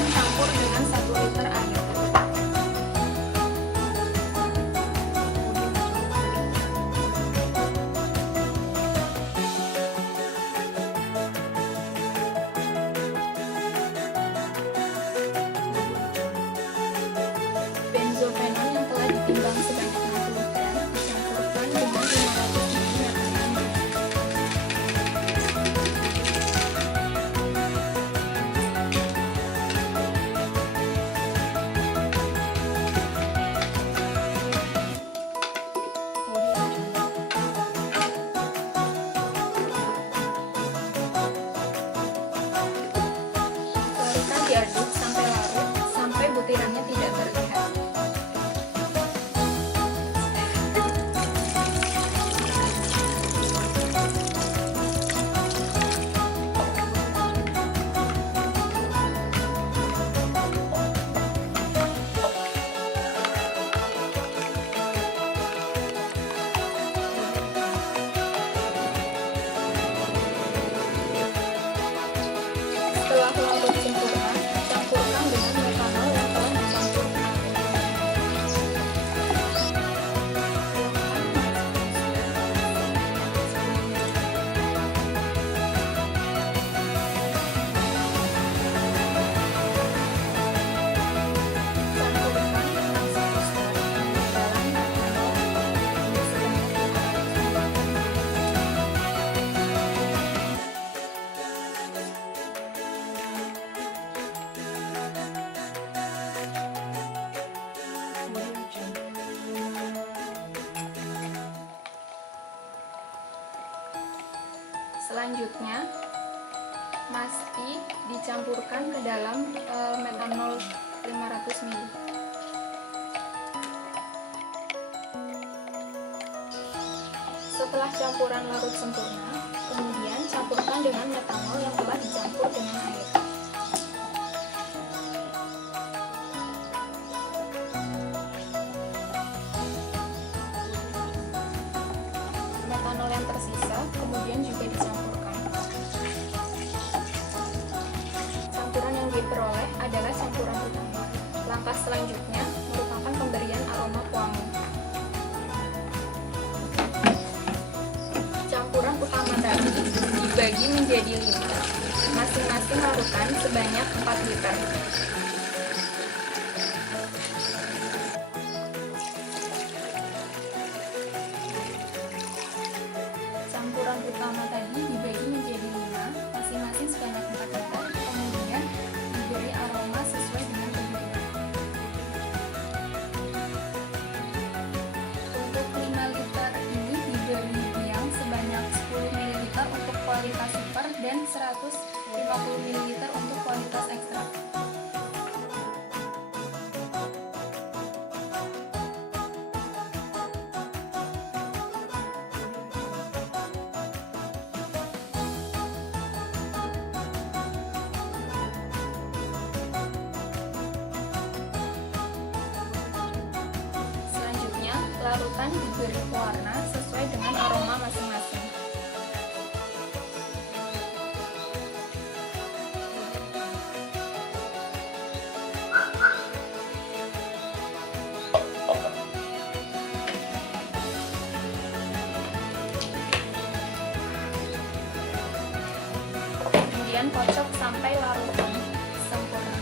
Kemudian campur dengan 1 liter air. Benzofenol yang telah ditimbang sebanyak 60 gram dicampurkan dengan 500 ml air. Larutkan diaduk sampai larut, sampai butirannya tidak terlihat. Setelah larut sempurna, campurkan dengan metanol yang telah dicampur. Campurkan maksimal ke dalam metanol sebanyak 500 Selanjutnya, masti dicampurkan ke dalam metanol 500 ml. Setelah campuran larut sempurna, kemudian campurkan dengan metanol yang telah dicampur dengan air. Metanol yang tersisa kemudian juga dicampurkan. Campuran yang diperoleh adalah campuran utama. Langkah selanjutnya merupakan pemberian aroma pewangi. Campuran utama tadi dibagi menjadi 5, masing-masing larutan sebanyak 4 liter. Campuran utama tadi dibagi menjadi 5, masing-masing sebanyak 4 liter, kemudian diberi aroma sesuai dengan kebutuhan. Untuk 5 liter ini diberi yang sebanyak 10 ml untuk kualitas super dan 150 ml untuk kualitas ekstra. Selanjutnya, larutan diberi warna sesuai dengan aroma masing-masing. Kemudian kocok sampai larutan sempurna.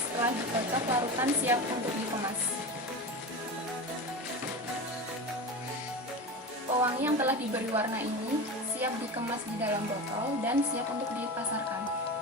Setelah dikocok, larutan siap untuk dikemas. Pewangi yang telah diberi warna ini siap dikemas di dalam botol dan siap untuk dipasarkan.